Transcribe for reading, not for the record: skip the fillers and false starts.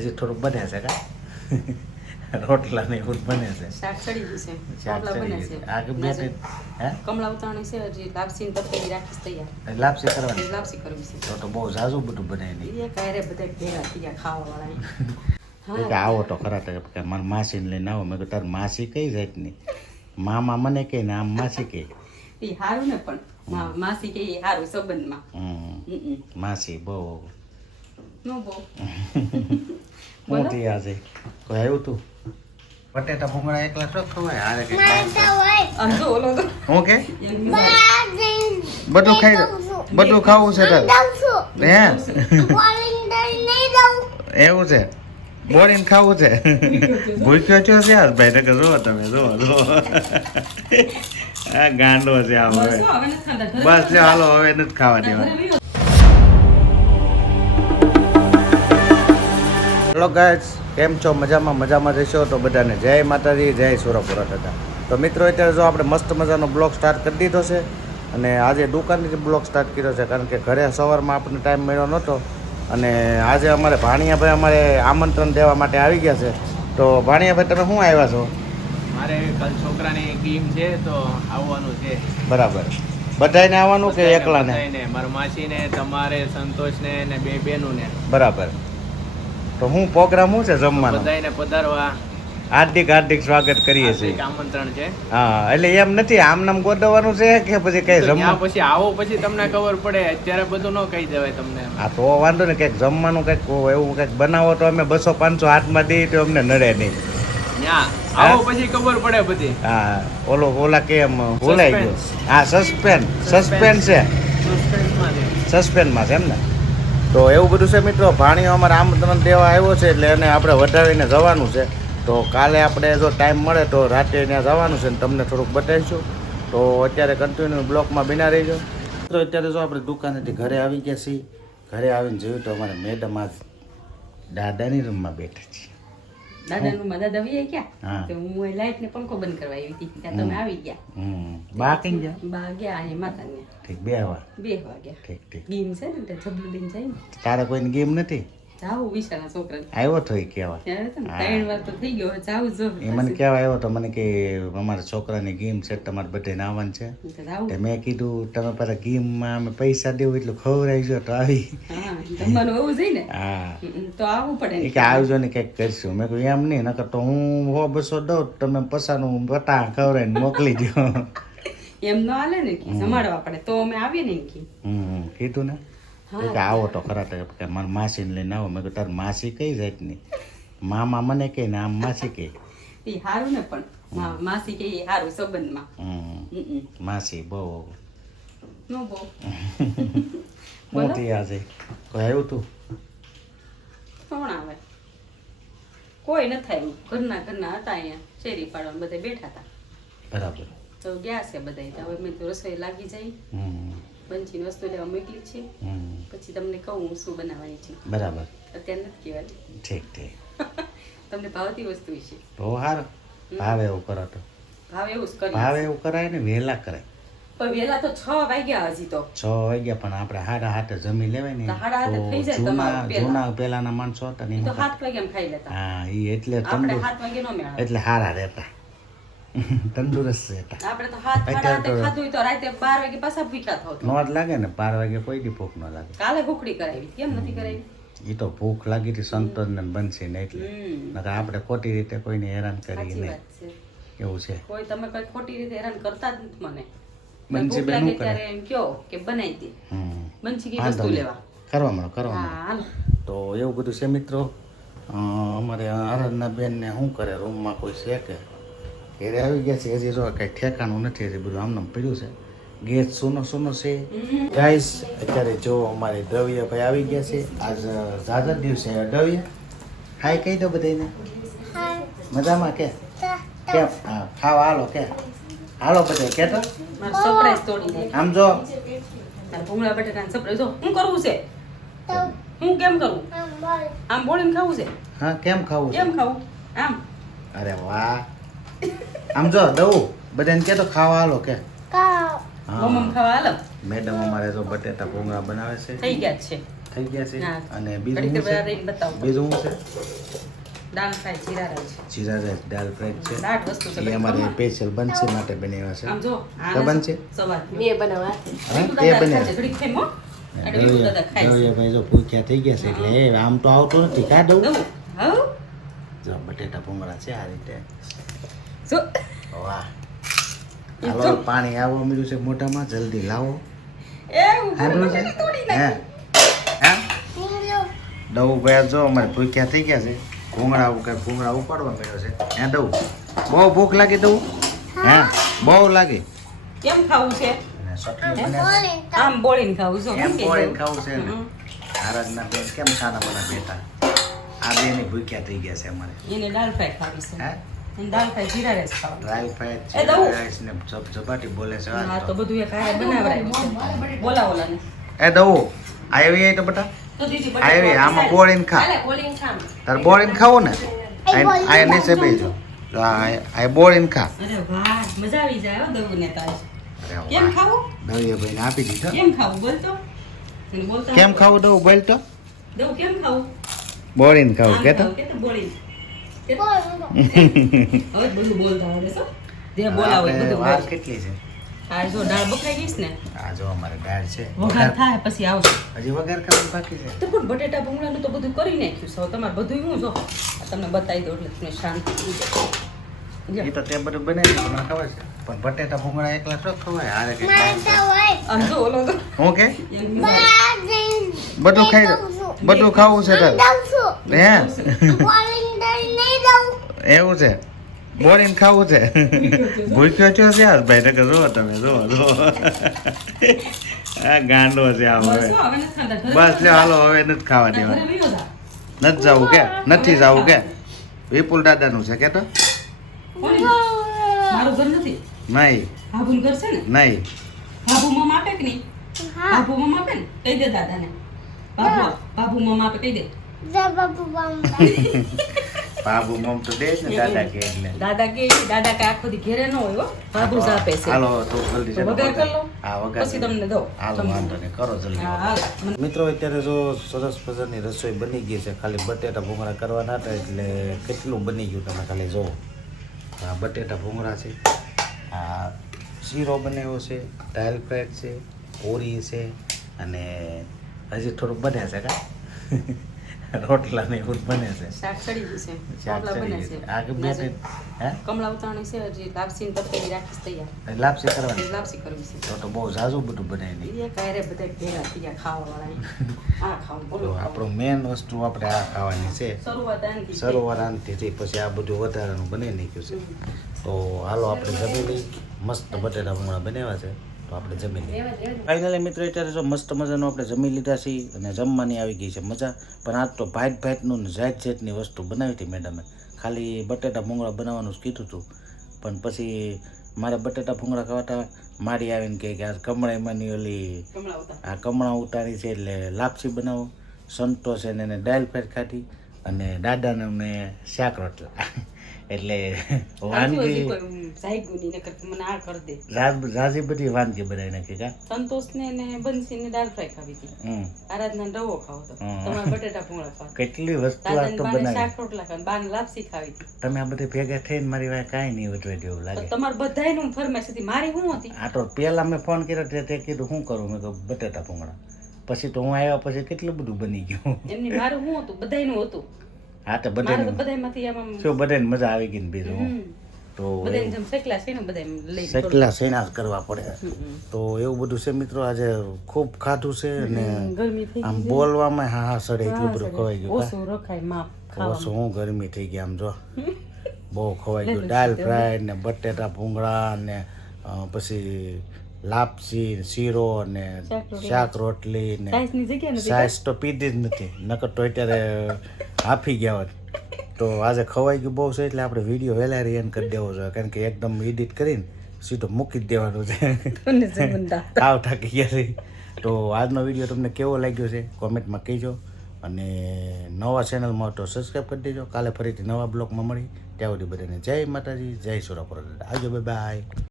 હજી થોડુંક બને છે કા રોટલા ને એવું બને છે. શાક ચડી ગયું છે. શાક રોટલા બને ચડી છે. ગયું. આ બે ત્રણ હે કમળા ઉતાણી છે હજી લાપસી ને તરકારી રાખીશ તૈયાર. લાપસી કરવાની લાપસી કરવી છે. તો બહુ ઝાઝું બધું બનાવી નહીં. એ કાંઈ રે બધા ભેગા થયા ખાવા વાળા. કે આવો તો ખરા કે મારા માસીને લઈને આવો. મેં કહ્યું તાર માસી કઈ જાતની? મામા મને કહે ને આમ માસી કહે. એ હારું ને પણ માસી કે એ હારું સંબંધમાં. માસી બહુ નો બહુ મોટી આજે કોઈ આવ્યું તું બટેટા ભૂંગળા એકલા તો ખવાય હારે કે આમ જો ઓલો તો હું કે બધું ખાઈ બધું ખાવું છે તાર હે એવું છે બોરીને ખાવું છે ભૂખ્યો છો છે યાર ભાઈ નકર જો તમે જો આ ગાંડો છે આ હવે બસ લે હાલો હવે નથી ખાવા દેવા. હેલો ગાઈઝ, કેમ છો? મજામાં રહેશો તો બધાને જય માતાજી, જય સુરપુરા દાદા. તો મિત્રો અત્યારે જો આપણે મસ્ત મજાનો બ્લોગ સ્ટાર્ટ કરી દીધો છે અને આજે દુકાનથી બ્લોગ સ્ટાર્ટ કર્યો છે કારણ કે ઘરે સવારમાં આપણને ટાઈમ મળ્યો નહોતો અને આજે અમારે ભાણિયાભાઈ અમારે આમંત્રણ દેવા માટે આવી ગયા છે. તો ભાણિયાભાઈ તમે શું આવ્યા છો? મારે કાલ છોકરાની ગેમ છે તો આવવાનું છે. બરાબર, બધાને આવવાનું કે એકલાને? મારા માસીને, તમારે, સંતોષને ને બે બેનુંને. બરાબર. તો હું પ્રોગ્રામ શું છે જમવાનો? બધાને પધારવા હાર્દિક સ્વાગત કરીએ છીએ. આમંત્રણ છે. હા, એટલે એમ નથી આમ નામ ગોઠવવાનું છે કે પછી કઈ જમવા? પછી આવો પછી તમને ખબર પડે. અત્યારે બધું ન કહી દેવાય તમને. હા તો વાંધો ને કંઈક જમવાનું કંઈક એવું કંઈક બનાવો તો અમે 200-500 હાથમાં દઈએ તો અમને નડે નહીં. આવો પછી ખબર પડે બધી. હા ઓલા કેમ ભૂલાઈ ગયો. હા સસ્પેન્સ છે. સસ્પેન્સમાં છે એમ ને? તો એવું બધું છે મિત્રો. ભાણીઓ અમારે આમંત્રણ દેવા આવ્યો છે એટલે એને આપણે વધાવીને જવાનું છે. તો કાલે આપણે જો ટાઈમ મળે તો રાતે ત્યાં જવાનું છે ને તમને થોડુંક બતાવીશું. તો અત્યારે કન્ટિન્યુ બ્લોકમાં બિના રહીજો. તો અત્યારે જો આપણે દુકાનેથી ઘરે આવી ગયા છીએ. ઘરે આવીને જોયું તો અમારે મેડમ આજ દાદાની રૂમમાં બેઠા છે. દાદાનું માં દાદા વી હા. ગયા તો હું લાઈટ ને પંખો બંધ કરવા આવી હતી ત્યાં તમે આવી ગયા. બા કઈ ગયા? બા ગયા અહીં માતાને ઠીક 2 વાગ્યા. ઠીક ઠીક ગેમ છે ને તે જબલું લઈને જાય ને તારે કોઈની ગેમ નથી? જાવું વિશાળા છોકરાને આવ્યો તો એ કહેવા. ત્યારે તો 3 વાર તો થઈ ગયો જાવું જો એ મને કહેવા આવ્યો તો મને કે અમારા છોકરાની ગેમ છે તમારે બધાને આવવાનું છે. જાવું. મેં કીધું તમે પેલા ગેમમાં અમે પૈસા દેવું એટલું ખવડાવી જો તો આવી. હા જમવાનું હોવું જોઈએ ને. હા તો આવવું પડે એ ને. કે આવજો ને કંઈક કરશું. મેં કહ્યું એમ નહીં નકર તો હું 100-200 દઉં તમે પસાનું બટા ખવડાવીને મોકલી દો. એમ ન હાલે ને કે જમાડવા પડે તો અમે આવીએ ને કે કીધું ને કે આવો તો ખરા કે મારા માસીને લઈને આવો. મેં કહ્યું તાર માસી કઈ જાતની? મામા મને કહે ને આમ માસી કહે. એ હારું ને પણ માસી કે એ હારું સંબંધમાં. માસી બહુ નો બહુ મોટી આજે કોઈ આવ્યું તું? કોણ આવે? કોઈ નથી આવ્યું. ઘરના હતા અહીંયા શેરી પાડવા બધા બેઠા હતા. બરાબર. તો ગયા છે બધા. હવે મેં તો રસોઈ લાગી જાય. બંચીની વસ્તુ લેવા મોકલી છે. પછી તમને કહું શું બનાવવાની છે. બરાબર. અત્યારે નથી કહેવાની. ઠીક તમને ભાવતી વસ્તુ છે. બહુ સારું. ભાવે એવું કરો તો ભાવ એવું જ કરી. ભાવે એવું કરાય ને વહેલા કરાય. પણ વેલા તો 6 વાગ્યા હજી તો. 6 વાગ્યા પણ આપણે 7:30 જમી લેવાય ને. તો 7:30 થઈ જાય તમારું પહેલા. જૂના પેલાના માણસો હતા ને તો 7 વાગ્યા ખાઈ લેતા. હા ઈ એટલે આપણે 7 વાગે નો મેળા. એટલે હારા રહેતા તંદુરસ્ત રહેતા. આપણે તો 7:30 ખાધું હોય તો રાતે 12 વાગે પાછા ભૂખ્યા થાવ. નો જ લાગે ને 12 વાગે કોઈ દી ભૂખ ન લાગે. કાલે ભૂખડી કરાવી. કેમ નથી કરાવી? એ તો ભૂખ લાગી હતી સંતોષ ને બનશે ને એટલે નકર આપણે ખોટી રીતે કોઈને હેરાન કરીએ સાચી નહીં. વાત છે. એવું છે. કોઈ તમે કઈ ખોટી રીતે હેરાન કરતા જ નથી મને. બંસી ભૂખ બેન લાગે શું કરે? ત્યારે એમ કયો કે બનાવી દે. બંસી કી વસ્તુ લેવા. કરવા મળો હા હાલ. તો એવું બધું છે મિત્રો. અમારે આરાધના બેન ને શું કરે રૂમમાં કોઈ છે કે ઘરે આવી ગયા છે? હજી જો કઈ ઠેકાણું નથી. હજી બધું આમનામ પડ્યું છે. ગેસ સુનો છે ગાઈસ. અત્યારે જો અમારે દ્રવ્યભાઈ આવી ગયા છે. આજ ઝાઝર દિવસે દ્રવ્ય હાય કહી દો બધાને. મજામાં કે કેમ? હા ખાવા હાલો કે હાલો બધા કે તો મારો સરપ્રાઈઝ તોડી દે. આમ જો તાર ભૂંગળા બટેટાનું સરપ્રાઈઝ જો હું કરવું છે. હું કેમ કરું? આમ બોલીને ખાવું છે. હા કેમ ખાવું છે? કેમ ખાવું? આમ. અરે વાહ. આમ જો દઉં બધાને કે તો ખાવા હાલો કે મમ્મ ખાવા હાલો. મેડમ અમારે જો બટેટા ભૂંગળા બનાવે છે. થઈ ગયા છે. થઈ ગયા છે હા. અને ઘડીક બીજું વાર શું રહીને છે બતાવું. બીજું શું છે દાળ ફ્રાય જીરા રાઈસ. જીરા રાઈસ દાલ ફ્રાય છે દાળ વસ્તુ છે એ બધી અમારે ખમણ. સ્પેશિયલ બંસી માટે બનાવ્યા છે આમ જો તો બનશે સવાર મેં બનાવવા હા ઘડીક એ દાદા બને ખાજે, ઘડીક ખાઈ હો. આ ઘડીક દાદા ખાય છે. ભાઈ જો ભૂખ્યા થઈ ગયા છે એટલે એ આમ તો આવતું નથી કા દઉં દઉં? હાઉ? જો બટેટા ભૂંગળા છે આ રીતે જો. વાહ એ હાલો જો. પાણી આવવા મળ્યું છે મોઢામાં જલ્દી લાવો એવું હારું છે તોડી હે નાખી. હે દઉં ભાઈ જો અમારે ભૂખ્યા થઈ ગયા છે ભૂંગળા ઉપાડવા મળ્યો છે હે દઉં બહુ ભૂખ લાગી દઉં હે બહુ લાગી કેમ ખાવું છે? અને ચટણી બને છે આમ બોળીને ખાવું છો એમ કેમ કે બોળીને જવું? ખાવું છે ને હમ. આરાધના બેન કેમ સાના મને બેઠા આ બેની ભૂખ્યા થઈ ગયા છે અમારે એને દાળ ફ્રાય ખાવી છે હે એને દાળ ફ્રાય જીરા રાઈસ ખાવા. ડ્રાય ફ્રાય એ દઉં? રાઈસ ને ઝપાટી બોલે છે હા આજ તો તો બધું એક હારે બનાવડાવ્યું છે. બોલાવોલાને. એ દઉં આવી તો બટા તો દીદી આવી આમાં બોળીને ખા હાલે બોલીને ખામ તારે બોળીને ખાવું ને આ નીચે બેજો તો આ બોળીને ખા અરે વાહ મજા આવી જાય હો દવું ને તાજ. અરે કેમ વાહ. ખાવું? દવીએ ભાઈને આપી દીધો કેમ ખાવું બોલ તો. એને બોલતા કેમ ખાવું દઉં બોલ તો દવું કેમ ખાવું? બોળીને ખાવું આમ કે તો ખાવું કે તો બોલીને. કે તો? હવે બધું બોલતા આવડે છે. જે બોલાવો એ આપણે બધું વાર બોલ. કેટલી છે આ જો દાળ બફાઈ ગઈશ ને આ જો અમારે દાળ છે વઘાર થાય પછી આવશે. હજી વઘાર કરવાનું બાકી છે તો પણ બટેટા ભૂંગળાનું તો બધું કરી નાખ્યું છે. હવે તમારે બધું હું જો આ તમને બતાવી દઉં એટલે તમને શાંતિ થઈ જાય. એ તો તે બધું બને છે મને ખબર છે પણ બટેટા ભૂંગળા એકલા તો ખવાય હારે કે આમ જો ઓલો તો હું કે એમ કીધું. બધું ખાઈ બધું ખાવું છે તારે હે એવું છે બોલીને ખાવું છે ભૂખ્યો છો છે યાર ભાઈ નકર જો તમે જો આ ગાંડો છે આ બસ હવે હો, હવે નથી ખાતા. ઘરે બસ લે હાલો હવે નથી ખાવા ઘરે દેવા વયો જા. નથી જવું કે નથી જવું કે વિપુલ દાદાનું છે કે તો કોની? મારું ઘર નથી. નહીં ભાભુનું ઘર છે ને. નહીં ભાભુ મમ આપે કે નહીં? ભાભુ મમ આપે ને કહી દે દાદાને. ભાભુ મમ આપે કહી દે. બાબુ મમ તો દે જ ને દાદા કે એટલે દાદા કે દાદા કે આખો દી ઘેરે ન હોય હો. ભાભુ જ આપે છે. હાલો તો જલ્દી તો વઘાર કરી લો. હા વઘાર પછી તમને દઉં. હાલો વાંધો નહીં કરો જલ્દી હા, હાલ. મિત્રો અત્યારે જો સરસ મજાની રસોઈ બની ગઈ છે ખાલી બટેટા ભૂંગળા કરવાના હતા એટલે કેટલું બની ગયું તમે ખાલી જુઓ આ બટેટા ભૂંગળા છે આ શીરો બનાવ્યો છે દાલ ફ્રાય છે પૂરી છે અને હજી થોડુંક બને છે કા રોટલા ને એવું બને છે શાક ચડી ગયું છે. શાક પાપડા બને ચડી છે. ગયું. આ કે બે ત્રણ હે કમળા ઉતાણી છે હજી લાપસી તરફેલી રાખીશ તૈયાર. લાપસી કરવાની લાપસી કરવી છે. તો બહુ ઝાઝું બધું બનાવી નહીં એ કાંઈ બધા ભેગા થઈ ગયા ખાવા વાળા. આ ખાવું તો બોલો આપણું મેન વસ્તુ આપણે આ ખાવાની છે શરૂઆત આનથી થઈ. સરોવર આનથી પછી આ બધું વધારાનું બની નાખ્યું છે તો હાલો આપણે જમી લઈ મસ્ત બટેટા ભૂંગળા બનાવ્યા છે તો આપણે જમી લઈએ ફાઇનલી મિત્રો અત્યારે જો મસ્ત મજાનું આપણે જમી લીધા છીએ અને જમવાની આવી ગઈ છે મજા પણ આજ તો ભાતનું ને જાત જાતની વસ્તુ બનાવી હતી મેડમે ખાલી બટેટા ભૂંગળા બનાવવાનું જ કીધું હતું પણ પછી મારે બટેટા ભૂંગળા ખાવાતા મારી આવીને કહે કે આ કમળામાંની ઓલી કમળા ઉતાર. આ કમળા ઉતારી છે એટલે લાપસી બનાવો સંતોષ એને એને દાળ ફ્રાય ખાધી અને દાદાને અમને શાક રોટલા એટલે વાનગી હજી કોઈ જાગ્યું નહીં નકર મને આ કરી દે. ઝાઝી બધી વાનગી બનાવી નાખી કા સંતોષને ને બંસીને દાળ ફ્રાય ખાવી હતી. હમ આરાધનાને રવો ખાવો હતો. હમ. તમારે બટેટા ભૂંગળા ખાવા. કેટલી વસ્તુ આ દાદાને તો બાને બનાવી શાક રોટલા ખાવા, બાને લાપસી ખાવી હતી. તમે આ બધે ભેગા થઈને મારી વાત કાંઈ નહીં વચવે જેવું તો લાગે તમારે બધાયનું ફરમાઈશ હતી. મારી શું હતી? આ તો પહેલા મેં ફોન કર્યો તે કીધું શું કરું મેં કહ્યું બટેટા ભૂંગળા પછી તો હું આવ્યા પછી કેટલું બધું બની ગયું એમની મારું શું હતું? બધાયનું હતું. હા તો મારે તો બધાને બધાયમાંથી આમ શું બધાને મજા આવી ગઈ ને બીજું હું હમ. તો બધાયને જેમ શેકલા છે ને બધાય લઈ કેટલા સેનાસ કરવા પડે તો એવું બધું છે મિત્રો આજે ખૂબ ખાધું છે અને ગરમી થઈ આમ ગઈ બોલવામાં હા હા સડે એટલું બધું ખવાઈ ગયું ઓછું રખાય માપ ખાવા. શું ગરમી થઈ ગઈ આમ જો બહુ ખવાઈ ગયું દાળ ફ્રાય ને બટેટા ભૂંગળા ને પછી લાપસી શીરો ને શાક રોટલી ને સાઈઝની જગ્યા નથી. સાઈઝ તો પીધી જ નથી નકર તો અત્યારે હાફી ગયા હોત તો આજે ખવાઈ ગયું બહુ છે એટલે આપણે વિડીયો વહેલા એન્ડ કરી દેવો જોઈએ કારણ કે એકદમ એડિટ કરીને સીધો મૂકી જ દેવાનું છે તમને જમંદા. આવ થાકી ગયા છે તો આજનો વિડીયો તમને કેવો લાગ્યો છે કોમેન્ટમાં કહેજો અને નવા ચેનલમાં તો સબસ્ક્રાઈબ કરી દેજો કાલે ફરીથી નવા બ્લોગમાં મળી ત્યાં સુધી બધાને જય માતાજી જય સુરાપુરા આવજો બાય બાય